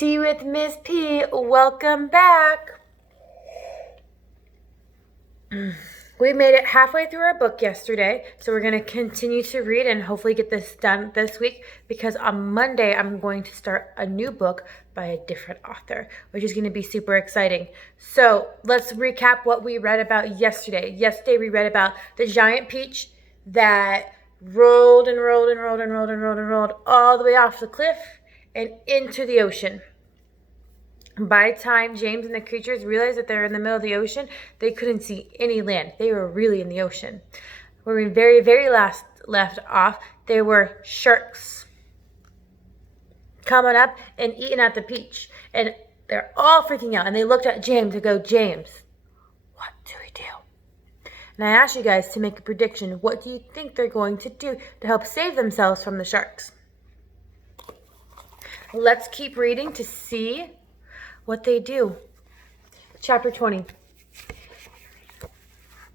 Tea with Miss P. Welcome back. We made it halfway through our book yesterday, so we're going to continue to read and hopefully get this done this week, because on Monday I'm going to start a new book by a different author, which is going to be super exciting. So let's recap what we read about yesterday. Yesterday we read about the giant peach that rolled and rolled and rolled and rolled and rolled and rolled all the way off the cliff and into the ocean. By the time James and the creatures realized that they were in the middle of the ocean, they couldn't see any land. They were really in the ocean. Where we very last left off, there were sharks coming up and eating at the peach. And they're all freaking out. And they looked at James and go, James, what do we do? And I asked you guys to make a prediction. What do you think they're going to do to help save themselves from the sharks? Let's keep reading to see what they do. Chapter 20.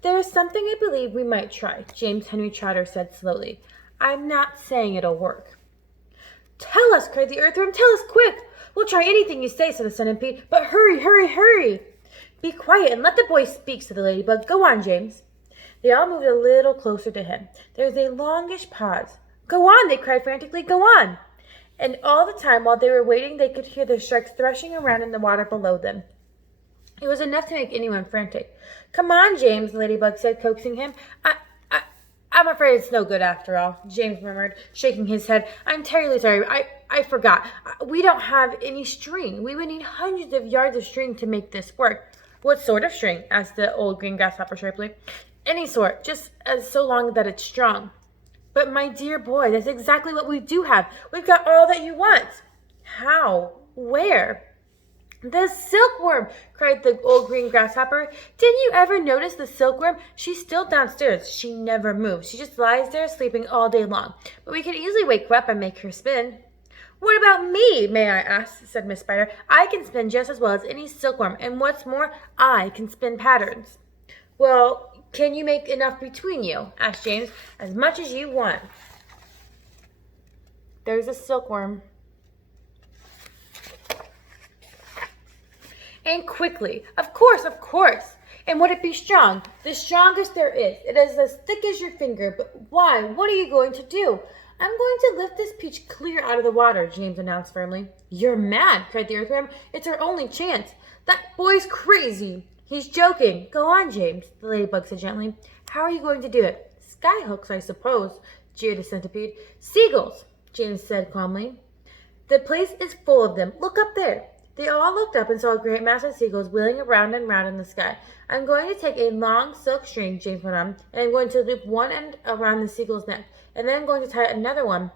There is something I believe we might try, James Henry Trotter said slowly. I'm not saying it'll work. Tell us, cried the earthworm. Tell us quick. We'll try anything you say, said the centipede. But hurry, hurry, hurry. Be quiet and let the boy speak, said the ladybug. Go on, James. They all moved a little closer to him. There was a longish pause. Go on, they cried frantically. Go on. And all the time, while they were waiting, they could hear the sharks threshing around in the water below them. It was enough to make anyone frantic. Come on, James, the ladybug said, coaxing him. I'm afraid it's no good after all, James murmured, shaking his head. I'm terribly sorry. I forgot. We don't have any string. We would need hundreds of yards of string to make this work. What sort of string? Asked the old green grasshopper sharply. Any sort, just as so long that it's strong. But my dear boy, that's exactly what we do have. We've got all that you want. How? Where? The silkworm, cried the old green grasshopper. Didn't you ever notice the silkworm? She's still downstairs. She never moves. She just lies there sleeping all day long. But we could easily wake her up and make her spin. What about me, may I ask, said Miss Spider. I can spin just as well as any silkworm, and what's more, I can spin patterns. Well, can you make enough between you? Asked James. As much as you want. There's a silkworm. And quickly. Of course. And would it be strong? The strongest there is. It is as thick as your finger. But why? What are you going to do? I'm going to lift this peach clear out of the water, James announced firmly. You're mad, cried the earthworm. It's our only chance. That boy's crazy. He's joking. Go on, James, the ladybug said gently. How are you going to do it? Skyhooks, I suppose, jeered the centipede. Seagulls, James said calmly. The place is full of them. Look up there. They all looked up and saw a great mass of seagulls wheeling around and round in the sky. I'm going to take a long silk string, James went on, and I'm going to loop one end around the seagull's neck, and then I'm going to tie another one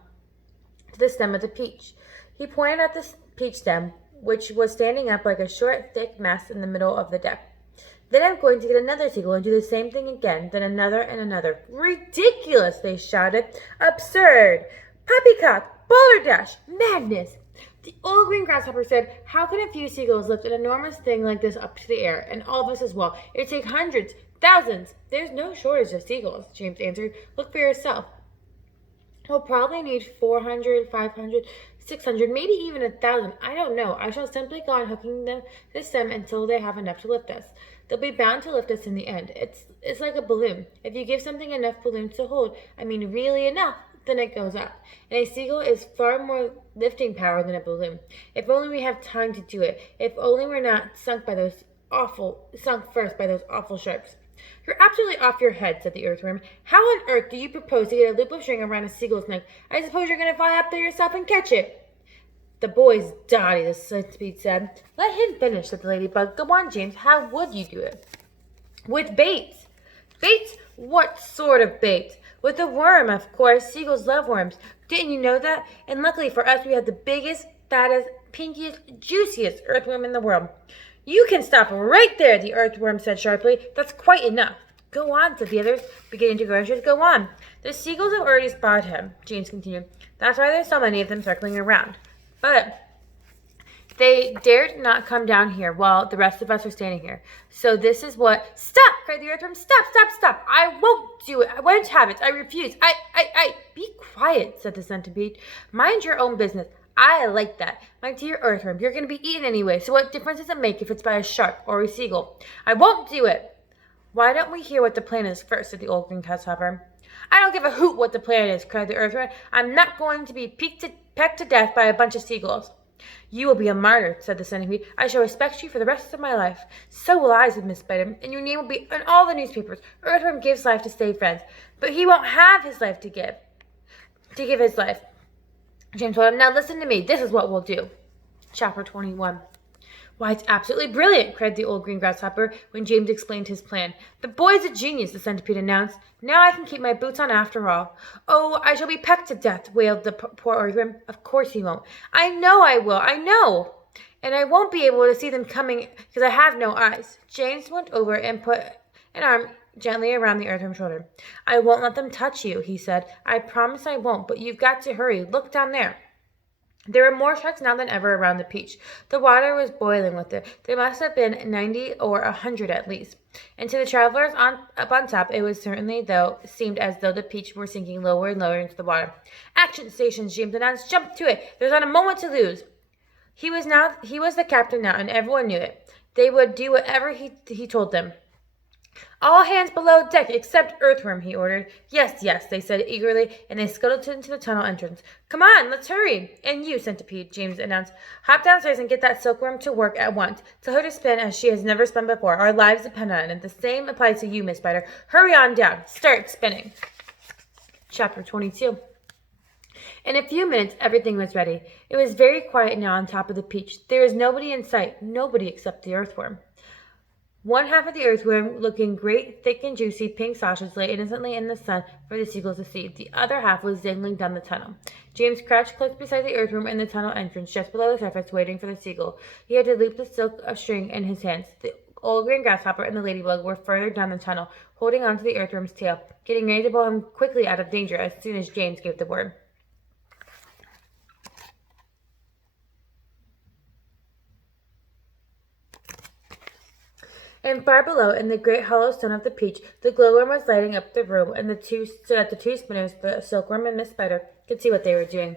to the stem of the peach. He pointed at the peach stem, which was standing up like a short, thick mass in the middle of the deck. Then I'm going to get another seagull and do the same thing again, then another and another. Ridiculous, they shouted. Absurd. Poppycock, balderdash, madness. The old green grasshopper said, how can a few seagulls lift an enormous thing like this up to the air, and all of us as well? It'd take hundreds, thousands. There's no shortage of seagulls, James answered. Look for yourself. We'll probably need 400, 500, 600, maybe even 1,000. I don't know. I shall simply go on hooking them to the stem until they have enough to lift us. They'll be bound to lift us in the end. It's like a balloon. If you give something enough balloons to hold, really enough, then it goes up. And a seagull is far more lifting power than a balloon. If only we have time to do it. If only we're not sunk first by those awful sharks. You're absolutely off your head, said the earthworm. How on earth do you propose to get a loop of string around a seagull's neck? I suppose you're going to fly up there yourself and catch it. The boy's dotty, the centipede said. Let him finish, said the ladybug. Go on, James. How would you do it? With baits. Baits? What sort of bait? With a worm, of course. Seagulls love worms. Didn't you know that? And luckily for us, we have the biggest, fattest, pinkiest, juiciest earthworm in the world. You can stop right there, the earthworm said sharply. That's quite enough. Go on, said the others, beginning to grow anxious. Go on. The seagulls have already spotted him, James continued. That's why there's so many of them circling around. But they dared not come down here while the rest of us are standing here. So this is what... Stop, cried the earthworm. Stop. I won't do it. I won't have it. I refuse. I... Be quiet, said the centipede. Mind your own business. I like that. My dear earthworm, you're going to be eaten anyway, so what difference does it make if it's by a shark or a seagull? I won't do it. Why don't we hear what the plan is first, said the old green grasshopper. I don't give a hoot what the plan is, cried the earthworm. I'm not going to be pecked to death by a bunch of seagulls. You will be a martyr, said the centipede. I shall respect you for the rest of my life. So will I, said Miss Spider, and your name will be in all the newspapers. Earthworm gives life to save friends, but he won't have his life to give his life. James told him, now listen to me. This is what we'll do. Chapter 21. Why, it's absolutely brilliant, cried the old green grasshopper when James explained his plan. The boy's a genius, the centipede announced. Now I can keep my boots on after all. Oh, I shall be pecked to death, wailed the poor earthworm. Of course he won't. I know I will, I know. And I won't be able to see them coming because I have no eyes. James went over and put an arm gently around the earthworm's shoulder. I won't let them touch you, he said. I promise I won't, but you've got to hurry. Look down there. There were more sharks now than ever around the peach. The water was boiling with it. There must have been 90 or 100 at least. And to the travelers up on top, it was seemed as though the peach were sinking lower and lower into the water. Action stations, James announced. Jump to it. There's not a moment to lose. He was the captain now, and everyone knew it. They would do whatever he told them. All hands below deck except Earthworm, he ordered. Yes, yes, they said eagerly, and they scuttled into the tunnel entrance. Come on, let's hurry. And you, Centipede, James announced. Hop downstairs and get that silkworm to work at once. Tell her to spin as she has never spun before. Our lives depend on it, and the same applies to you, Miss Spider. Hurry on down. Start spinning. Chapter 22. In a few minutes, everything was ready. It was very quiet now on top of the peach. There was nobody in sight, nobody except the earthworm. One half of the earthworm, looking great, thick and juicy pink sausage, lay innocently in the sun for the seagulls to see. The other half was dangling down the tunnel. James crouched close beside the earthworm in the tunnel entrance, just below the surface, waiting for the seagull. He had to loop the silk of string in his hands. The old green grasshopper and the ladybug were further down the tunnel, holding on to the earthworm's tail, getting ready to pull him quickly out of danger as soon as James gave the word. And far below, in the great hollow stone of the peach, the glowworm was lighting up the room, and the two spinners, the silkworm and Miss Spider, could see what they were doing.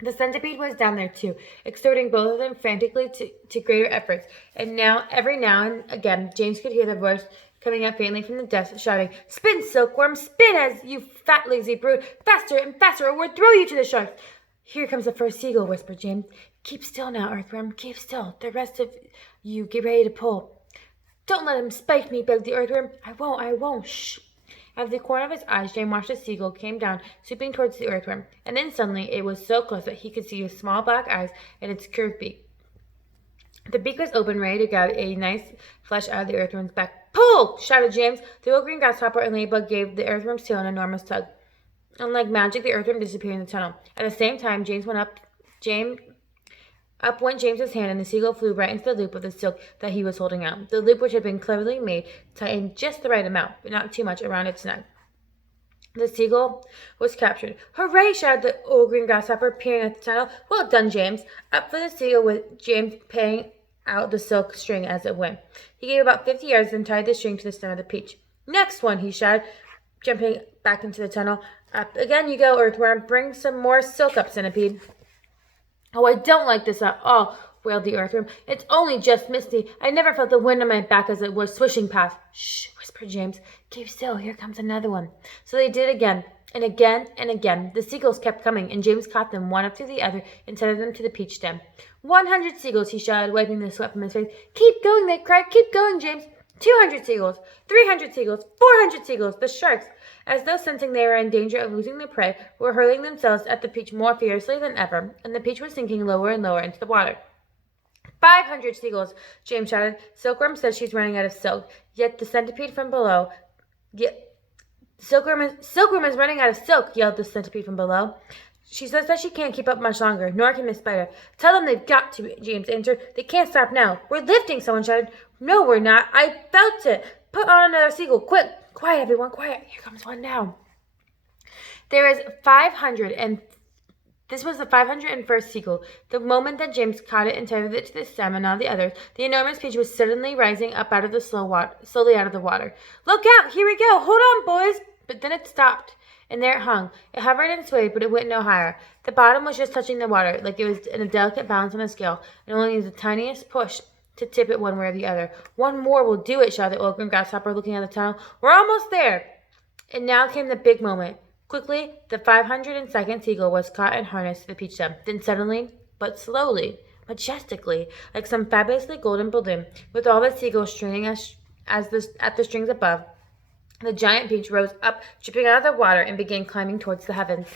The centipede was down there too, exerting both of them frantically to greater efforts, and now, every now and again, James could hear the voice coming up faintly from the depths, shouting, Spin, silkworm, spin, as you fat lazy brute, faster and faster, or we'll throw you to the sharks. Here comes the first seagull, whispered James. Keep still now, earthworm, keep still. The rest of you get ready to pull. Don't let him spike me, begged the earthworm. I won't, shh. Out of the corner of his eyes, James watched a seagull came down, swooping towards the earthworm, and then suddenly it was so close that he could see his small black eyes and its curved beak. The beak was open, ready to grab a nice flesh out of the earthworm's back. Pull! Shouted James. The old green grasshopper and ladybug gave the earthworm's tail an enormous tug. Unlike magic, the earthworm disappeared in the tunnel. At the same time, Up went James's hand, and the seagull flew right into the loop of the silk that he was holding out. The loop, which had been cleverly made, tightened just the right amount, but not too much, around its neck. The seagull was captured. Hooray! Shouted the old green grasshopper, peering at the tunnel. Well done, James. Up for the seagull, with James paying out the silk string as it went. He gave about 50 yards and tied the string to the stem of the peach. Next one, he shouted, jumping back into the tunnel. Up again you go, earthworm. Bring some more silk up, centipede. Oh, I don't like this at all, wailed the earthworm. It's only just misty. I never felt the wind on my back as it was swishing past. Shh, whispered James. Keep still. Here comes another one. So they did again, and again, and again. The seagulls kept coming, and James caught them one after the other and tethered them to the peach stem. 100 seagulls, he shouted, wiping the sweat from his face. Keep going, they cried. Keep going, James. 200 seagulls, 300 seagulls, 400 seagulls. The sharks, as though sensing they were in danger of losing their prey, were hurling themselves at the peach more fiercely than ever, and the peach was sinking lower and lower into the water. 500 seagulls, James shouted. Silkworm says she's running out of silk, yet the centipede from below... Silkworm is running out of silk, yelled the centipede from below. She says that she can't keep up much longer, nor can Miss Spider. Tell them they've got to, James answered. They can't stop now. We're lifting, someone shouted. No, we're not. I felt it. Put on another seagull, quick. Quiet, everyone, quiet. Here comes one now. This was the 501st seagull. The moment that James caught it and tethered it to the stem and all the others, the enormous peach was suddenly rising up out of the slowly out of the water. Look out! Here we go! Hold on, boys! But then it stopped. And there it hung. It hovered and swayed, but it went no higher. The bottom was just touching the water, like it was in a delicate balance on the scale, and only needed the tiniest push to tip it one way or the other. "One more will do it," shouted the old green grasshopper, looking at the tunnel. "We're almost there." And now came the big moment. Quickly, the 502nd seagull was caught and harnessed to the peach stem. Then suddenly, but slowly, majestically, like some fabulously golden balloon, with all the seagulls straining at the strings above, the giant peach rose up, dripping out of the water, and began climbing towards the heavens.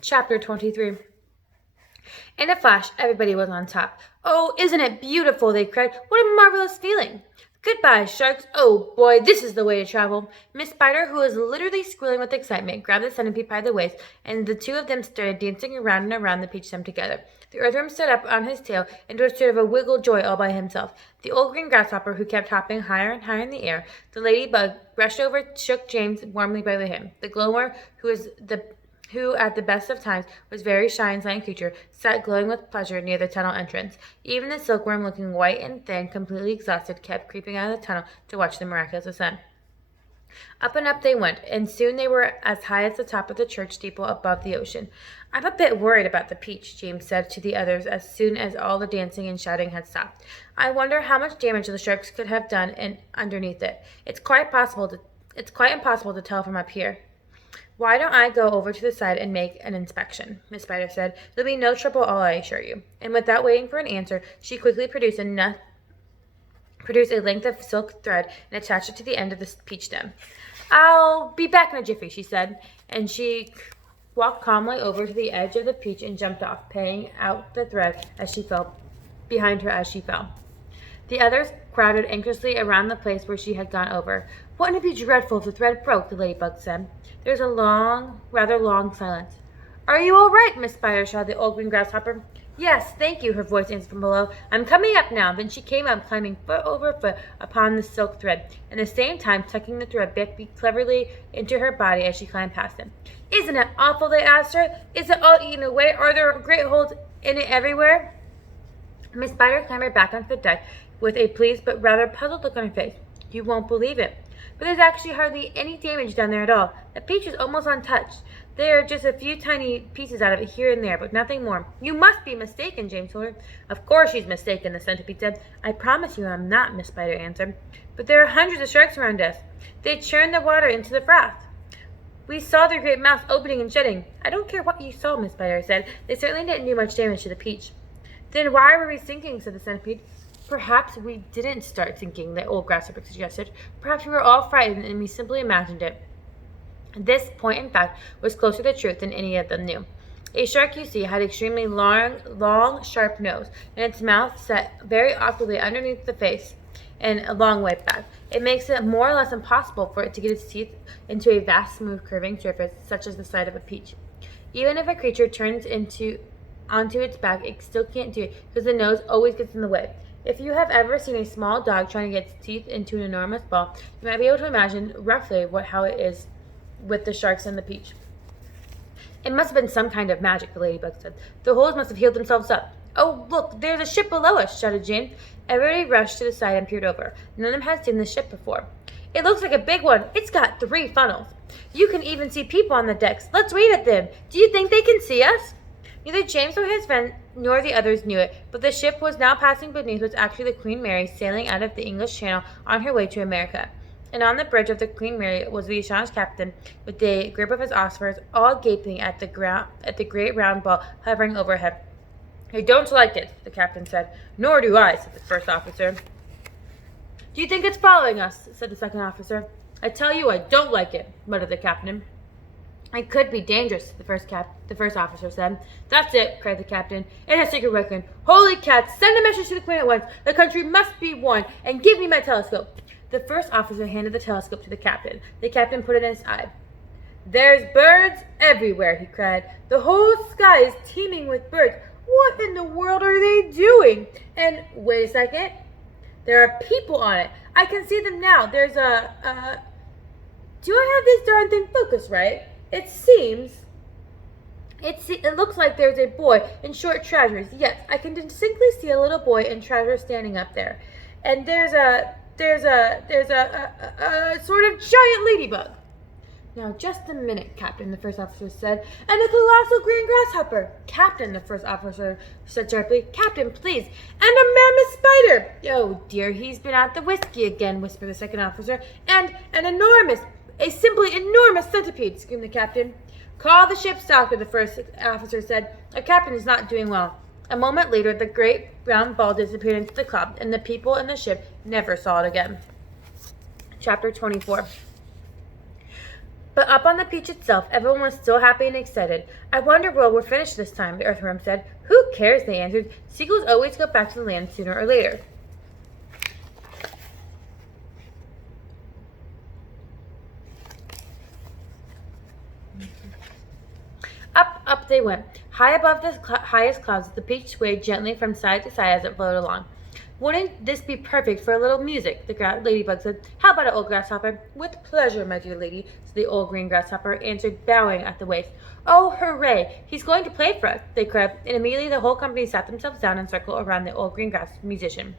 Chapter 23. In a flash, everybody was on top. "Oh, isn't it beautiful?" they cried. "What a marvelous feeling!" "Goodbye, sharks. Oh, boy, this is the way to travel." Miss Spider, who was literally squealing with excitement, grabbed the centipede by the waist, and the two of them started dancing around and around the peach stem together. The earthworm stood up on his tail and did sort of a wiggle joy all by himself. The old green grasshopper, who kept hopping higher and higher in the air, the ladybug, rushed over, shook James warmly by the hand. The glowworm, who at the best of times was very shy and silent creature, sat glowing with pleasure near the tunnel entrance. Even the silkworm, looking white and thin, completely exhausted, kept creeping out of the tunnel to watch the miraculous ascent. Up and up they went, and soon they were as high as the top of the church steeple above the ocean. "I'm a bit worried about the peach," James said to the others as soon as all the dancing and shouting had stopped. "I wonder how much damage the sharks could have done underneath it. It's quite impossible to tell from up here." "Why don't I go over to the side and make an inspection?" Miss Spider said. "There'll be no trouble, I assure you." And without waiting for an answer, she quickly produced a length of silk thread and attached it to the end of the peach stem. "I'll be back in a jiffy," she said, and she walked calmly over to the edge of the peach and jumped off, paying out the thread behind her as she fell. The others crowded anxiously around the place where she had gone over. "Wouldn't it be dreadful if the thread broke?" the ladybug said. There was a rather long silence. "Are you all right, Miss Spider?" shouted the old green grasshopper. "Yes, thank you," her voice answered from below. "I'm coming up now." Then she came up, climbing foot over foot upon the silk thread, at the same time tucking the thread cleverly into her body as she climbed past him. "Isn't it awful?" they asked her. "Is it all eaten away? Are there great holes in it everywhere?" Miss Spider clambered back onto the deck with a pleased but rather puzzled look on her face. "You won't believe it, but there's actually hardly any damage down there at all. The peach is almost untouched. There are just a few tiny pieces out of it here and there, but nothing more." "You must be mistaken," James told her. "Of course she's mistaken," the centipede said. "I promise you I'm not," Miss Spider answered. "But there are hundreds of sharks around us. They churn the water into the froth. We saw their great mouths opening and shutting." "I don't care what you saw," Miss Spider said. "They certainly didn't do much damage to the peach." "Then why were we sinking?" said the centipede. "Perhaps we didn't start sinking," the old grasshopper suggested. "Perhaps we were all frightened and we simply imagined it." This point, in fact, was closer to the truth than any of them knew. A shark, you see, had an extremely long, sharp nose, and its mouth set very awkwardly underneath the face and a long way back. It makes it more or less impossible for it to get its teeth into a vast, smooth, curving surface, such as the side of a peach. Even if a creature turns onto its back, it still can't do it, because the nose always gets in the way. If you have ever seen a small dog trying to get its teeth into an enormous ball, you might be able to imagine roughly how it is with the sharks and the peach. "It must have been some kind of magic," the ladybug said. "The holes must have healed themselves up." "Oh, look, there's a ship below us," shouted James. Everybody rushed to the side and peered over. None of them had seen the ship before. "It looks like a big one. It's got 3 funnels. You can even see people on the decks. Let's wave at them. Do you think they can see us?" Neither James nor his friend nor the others knew it, but the ship was now passing beneath was actually the Queen Mary, sailing out of the English Channel on her way to America. And on the bridge of the Queen Mary was the astonished captain, with a group of his officers, all gaping at the great round ball hovering overhead. "I don't like it," the captain said. "Nor do I," said the first officer. "Do you think it's following us?" said the second officer. "I tell you I don't like it," muttered the captain. "It could be dangerous," the first officer said. "That's it," cried the captain. "It's a secret weapon. Holy cats, send a message to the Queen at once. The country must be won, and give me my telescope." The first officer handed the telescope to the captain. The captain put it in his eye. "There's birds everywhere," he cried. "The whole sky is teeming with birds. What in the world are they doing? And wait a second. There are people on it. I can see them now. There's do I have this darn thing focused right? It looks like there's a boy in short trousers. Yes, I can distinctly see a little boy in trousers standing up there. and there's a sort of giant ladybug. Now, just a minute, Captain, the first officer said. And a colossal green grasshopper. Captain, the first officer said sharply. Captain, please. And a mammoth spider. Oh, dear, he's been at the whiskey again, whispered the second officer. And a simply enormous centipede, screamed the captain. Call the ship's doctor, the first officer said. Our captain is not doing well. A moment later, the great brown ball disappeared into the cloud, and the people in the ship never saw it again. Chapter 24. But up on the beach itself, everyone was still happy and excited. I wonder we're finished this time, the earthworm said. Who cares, they answered. Seagulls always go back to the land sooner or later. Up they went. High above the highest clouds, the beach swayed gently from side to side as it floated along. Wouldn't this be perfect for a little music? The ladybug said. How about it, old grasshopper? With pleasure, my dear lady, said the old green grasshopper, answered, bowing at the waist. Oh, hooray! He's going to play for us, they cried, and immediately the whole company sat themselves down in a circle around the old green grass musician.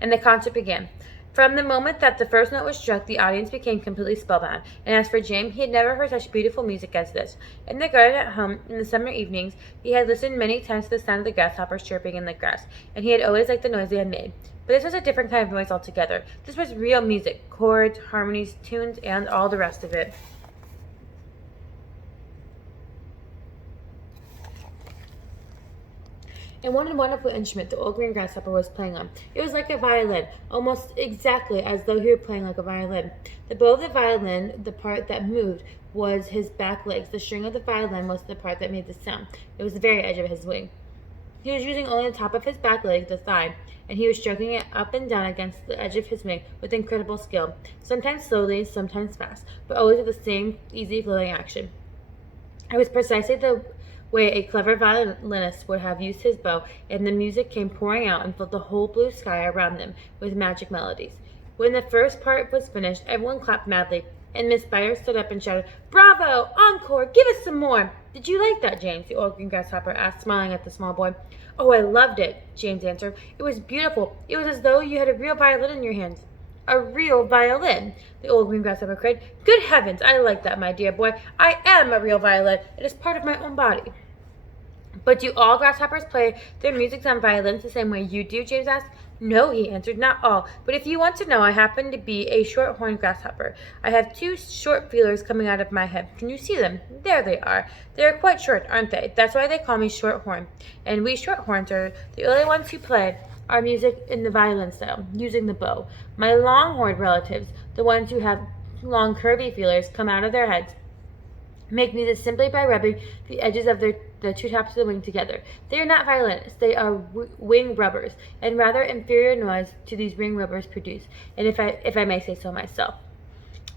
And the concert began. From the moment that the first note was struck, the audience became completely spellbound. And as for James, he had never heard such beautiful music as this. In the garden at home, in the summer evenings, he had listened many times to the sound of the grasshoppers chirping in the grass, and he had always liked the noise they had made. But this was a different kind of noise altogether. This was real music, chords, harmonies, tunes, and all the rest of it. And what a wonderful instrument the old green grasshopper was playing on. It was like a violin, almost exactly as though he were playing like a violin. The bow of the violin, the part that moved, was his back legs. The string of the violin was the part that made the sound. It was the very edge of his wing. He was using only the top of his back leg, the thigh, and he was stroking it up and down against the edge of his wing with incredible skill, sometimes slowly, sometimes fast, but always with the same easy flowing action. It was precisely the way a clever violinist would have used his bow, and the music came pouring out and filled the whole blue sky around them with magic melodies. When the first part was finished, everyone clapped madly, and Miss Spider stood up and shouted, Bravo! Encore! Give us some more! Did you like that, James? The old green grasshopper asked, smiling at the small boy. Oh, I loved it, James answered. It was beautiful. It was as though you had a real violin in your hands. A real violin, the old green grasshopper cried. Good heavens, I like that, my dear boy. I am a real violin. It is part of my own body. But do all grasshoppers play their music on violins the same way you do? James asked. No, he answered, not all. But if you want to know, I happen to be a short-horned grasshopper. I have two short feelers coming out of my head. Can you see them? There they are. They are quite short, aren't they? That's why they call me Shorthorn. And we Shorthorns are the only ones who play our music in the violin style, using the bow. My long-horned relatives, the ones who have long curvy feelers come out of their heads, make music simply by rubbing the edges of the two tops of the wing together. They are not violinists, they are wing rubbers, and rather inferior noise to these wing rubbers produce, and if I may say so myself.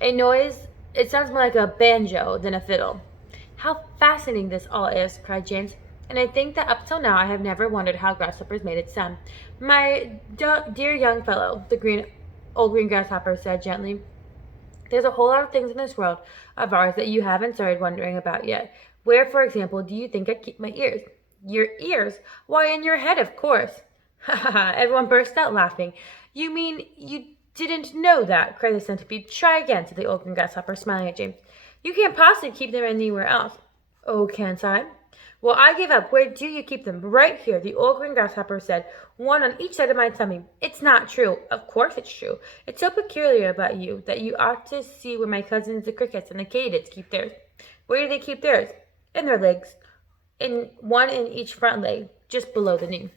A noise, it sounds more like a banjo than a fiddle. How fascinating this all is, cried James, and I think that up till now I have never wondered how grasshoppers made it sound. My dear young fellow, the old green grasshopper said gently, there's a whole lot of things in this world of ours that you haven't started wondering about yet. Where, for example, do you think I keep my ears? Your ears? Why, in your head, of course. Ha ha ha, everyone burst out laughing. You mean you didn't know that, cried the centipede. Try again, said the old green grasshopper, smiling at James. You can't possibly keep them anywhere else. Oh, can't I? Well, I give up. Where do you keep them? Right here, the old green grasshopper said, one on each side of my tummy. It's not true. Of course it's true. It's so peculiar about you that you ought to see where my cousins the crickets and the katydids keep theirs. Where do they keep theirs? In their legs. One in each front leg, just below the knee.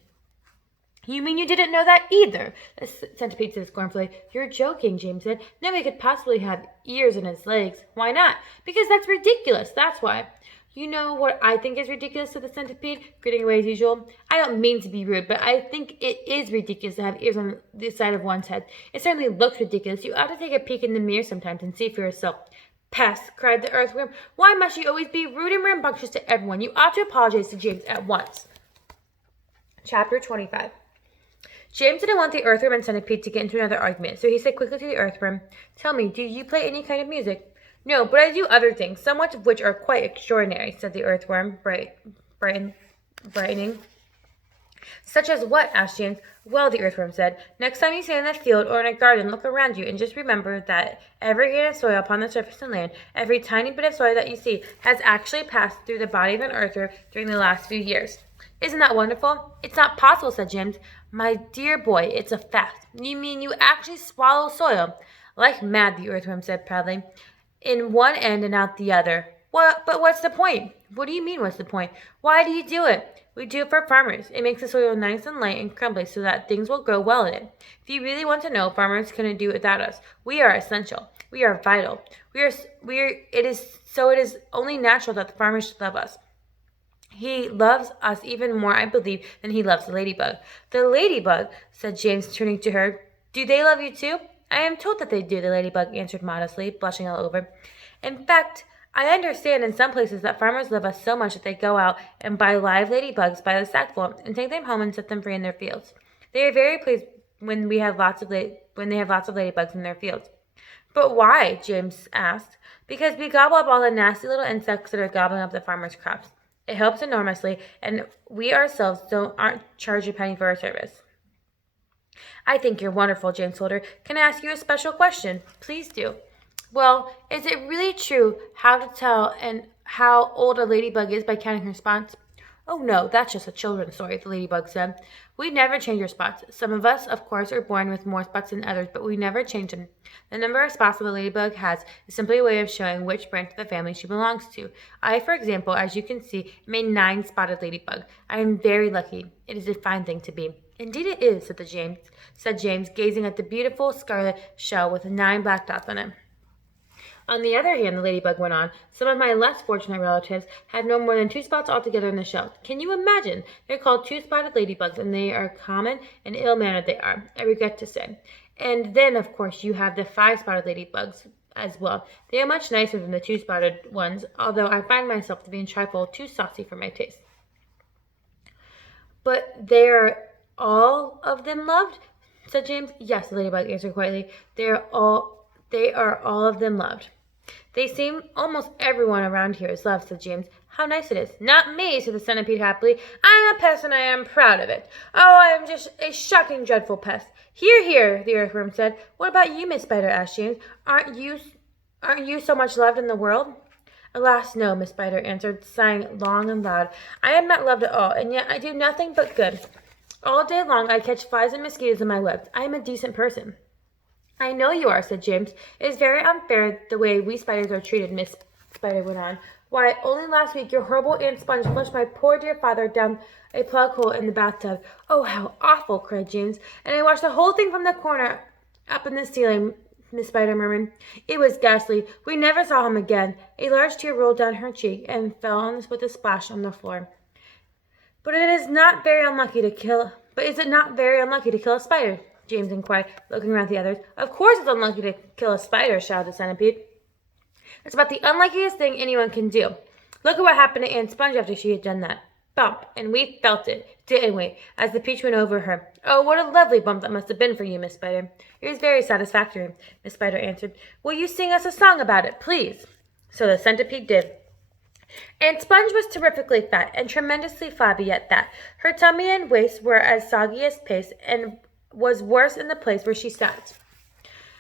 You mean you didn't know that either? The centipede said scornfully. You're joking, James said. Nobody could possibly have ears in his legs. Why not? Because that's ridiculous, that's why. You know what I think is ridiculous, said the centipede, grinning away as usual. I don't mean to be rude, but I think it is ridiculous to have ears on the side of one's head. It certainly looks ridiculous. You ought to take a peek in the mirror sometimes and see for yourself. Pest, cried the earthworm. Why must you always be rude and rambunctious to everyone? You ought to apologize to James at once. Chapter 25. James didn't want the earthworm and centipede to get into another argument, so he said quickly to the earthworm, Tell me, do you play any kind of music? No, but I do other things, some of which are quite extraordinary, said the earthworm, brightening. Such as what? Asked James. Well, the earthworm said, next time you stand in a field or in a garden, look around you and just remember that every grain of soil upon the surface of land, every tiny bit of soil that you see, has actually passed through the body of an earthworm during the last few years. Isn't that wonderful? It's not possible, said James. My dear boy, it's a fact. You mean you actually swallow soil? Like mad, the earthworm said proudly. In one end and out the other. But what's the point? What do you mean, what's the point? Why do you do it? We do it for farmers. It makes the soil nice and light and crumbly so that things will grow well in it. If you really want to know, farmers couldn't do it without us. We are essential. We are vital. It is only natural that the farmers should love us. He loves us even more, I believe, than he loves the ladybug. The ladybug, said James, turning to her. Do they love you too? I am told that they do, the ladybug answered modestly, blushing all over. In fact, I understand in some places that farmers love us so much that they go out and buy live ladybugs by the sackful and take them home and set them free in their fields. They are very pleased when they have lots of ladybugs in their fields. But why? James asked. Because we gobble up all the nasty little insects that are gobbling up the farmers' crops. It helps enormously, and we ourselves aren't charged a penny for our service. I think you're wonderful, James told her. Can I ask you a special question? Please do. Well, is it really true how to tell and how old a ladybug is by counting her spots? Oh no, that's just a children's story, the ladybug said. We never change our spots. Some of us, of course, are born with more spots than others, but we never change them. The number of spots that a ladybug has is simply a way of showing which branch of the family she belongs to. I, for example, as you can see, am a 9-spotted ladybug. I am very lucky. It is a fine thing to be. Indeed it is, said James, gazing at the beautiful scarlet shell with 9 black dots on it. On the other hand, the ladybug went on, some of my less fortunate relatives have no more than 2 spots altogether in the shell. Can you imagine? They're called 2-spotted ladybugs, and they are common and ill-mannered they are, I regret to say. And then, of course, you have the 5-spotted ladybugs as well. They are much nicer than the 2-spotted ones, although I find myself to be a trifle too saucy for my taste. But they are all of them loved? Said James. Yes, the ladybug answered quietly. They are all of them loved. They seem almost everyone around here is loved, said James. How nice it is. Not me, said the centipede happily. I'm a pest and I am proud of it. Oh, I am just a shocking, dreadful pest. Hear, hear, the earthworm said. What about you, Miss Spider? Asked James. Aren't you so much loved in the world? Alas, no, Miss Spider answered, sighing long and loud. I am not loved at all, and yet I do nothing but good. All day long I catch flies and mosquitoes in my webs. I am a decent person. I know you are, said James. It is very unfair the way we spiders are treated, Miss Spider went on. Why, only last week your horrible Aunt Sponge flushed my poor dear father down a plug hole in the bathtub. Oh, how awful, cried James. And I watched the whole thing from the corner up in the ceiling, Miss Spider murmured. It was ghastly. We never saw him again. A large tear rolled down her cheek and fell with a splash on the floor. But is it not very unlucky to kill a spider? James inquired, looking around at the others. Of course it's unlucky to kill a spider, shouted the centipede. It's about the unluckiest thing anyone can do. Look at what happened to Aunt Sponge after she had done that. Bump, and we felt it, didn't we, as the peach went over her. Oh, what a lovely bump that must have been for you, Miss Spider. It was very satisfactory, Miss Spider answered. Will you sing us a song about it, please? So the centipede did. Aunt Sponge was terrifically fat and tremendously flabby at that. Her tummy and waist were as soggy as paste and was worse in the place where she sat.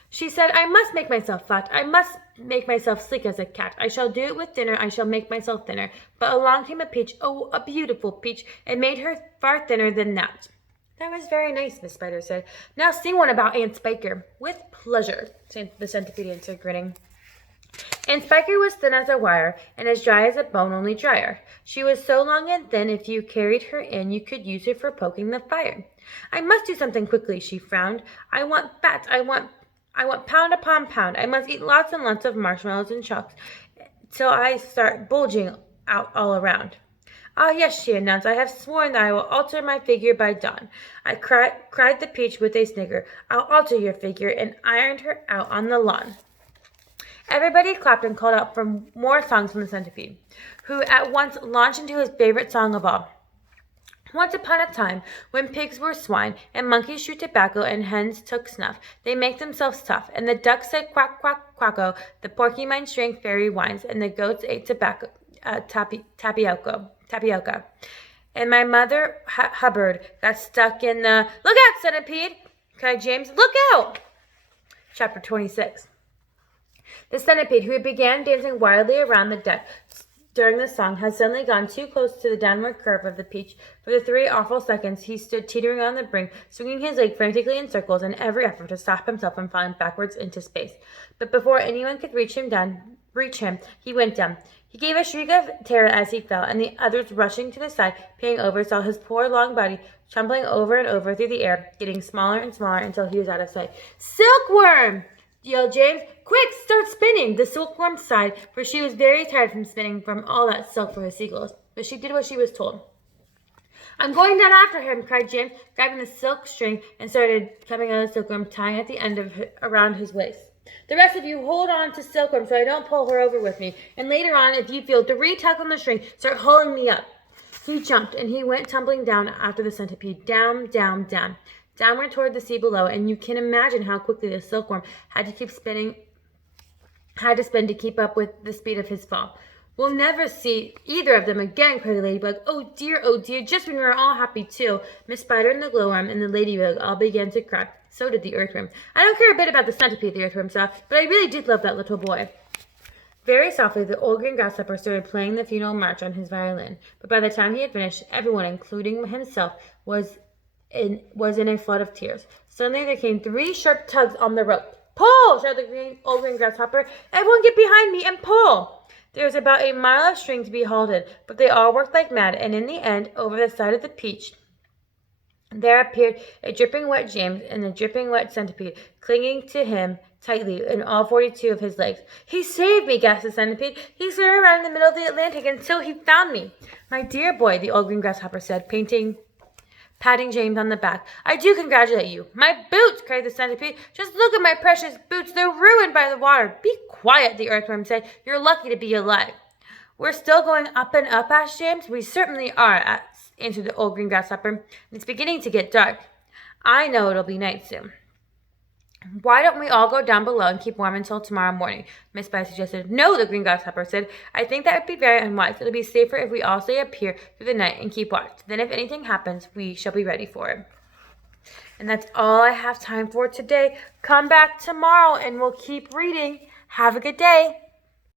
She said, I must make myself fat. I must make myself sleek as a cat. I shall do it with dinner. I shall make myself thinner. But along came a peach, oh, a beautiful peach, and made her far thinner than that. That was very nice, Miss Spider said. Now sing one about Aunt Spiker. With pleasure, the centipede answered, grinning. Aunt Spiker was thin as a wire, and as dry as a bone, only drier. She was so long and thin, if you carried her in, you could use her for poking the fire. I must do something quickly, she frowned. I want fat, I want pound upon pound. I must eat lots and lots of marshmallows and chocolates till I start bulging out all around. Ah, yes, she announced, I have sworn that I will alter my figure by dawn. I cried the peach with a snigger. I'll alter your figure, and ironed her out on the lawn. Everybody clapped and called out for more songs from the centipede, who at once launched into his favorite song of all. Once upon a time, when pigs were swine, and monkeys chewed tobacco, and hens took snuff, they make themselves tough, and the ducks said quack, quack, quacko, the porcupines drank fairy wines, and the goats ate tapioca. and my mother, Hubbard, got stuck in the... Look out, centipede! Cried James. Look out! Chapter 26. The centipede, who began dancing wildly around the deck during the song, had suddenly gone too close to the downward curve of the peach. For the 3 awful seconds, he stood teetering on the brink, swinging his leg frantically in circles in every effort to stop himself from falling backwards into space. But before anyone could reach him, he went down. He gave a shriek of terror as he fell, and the others, rushing to the side, peering over, saw his poor long body tumbling over and over through the air, getting smaller and smaller until he was out of sight. Silkworm! Yelled James. Quick, start spinning! The silkworm sighed, for she was very tired from spinning from all that silk for the seagulls. But she did what she was told. I'm going down after him, cried James, grabbing the silk string and started coming out of the silkworm, tying at the end of around his waist. The rest of you hold on to Silkworm so I don't pull her over with me. And later on, if you feel 3 tugs on the string, start hauling me up. He jumped, and he went tumbling down after the centipede, down, down, down, downward toward the sea below, and you can imagine how quickly the silkworm had to spin to keep up with the speed of his fall. We'll never see either of them again, cried the ladybug. Oh dear, just when we were all happy too. Miss Spider and the glowworm and the ladybug all began to cry. So did the earthworm. I don't care a bit about the centipede, the earthworm said, but I really did love that little boy. Very softly, the old green grasshopper started playing the funeral march on his violin, but by the time he had finished, everyone, including himself, was in a flood of tears. Suddenly there came 3 sharp tugs on the rope. Pull! Shouted the old green grasshopper. Everyone get behind me and pull! There was about 1 mile of string to be hauled, but they all worked like mad, and in the end, over the side of the peach, there appeared a dripping wet James and a dripping wet centipede, clinging to him tightly in all 42 of his legs. He saved me, gasped the centipede. He swam around in the middle of the Atlantic until he found me. My dear boy, the old green grasshopper said, patting James on the back. I do congratulate you. My boots, cried the centipede. Just look at my precious boots. They're ruined by the water. Be quiet, the earthworm said. You're lucky to be alive. We're still going up and up, asked James. We certainly are, answered the old green grasshopper. It's beginning to get dark. I know it'll be night soon. Why don't we all go down below and keep warm until tomorrow morning? Miss Spider suggested. No, the green grasshopper said. I think that would be very unwise. It'll be safer if we all stay up here through the night and keep watch. Then if anything happens, we shall be ready for it. And that's all I have time for today. Come back tomorrow and we'll keep reading. Have a good day.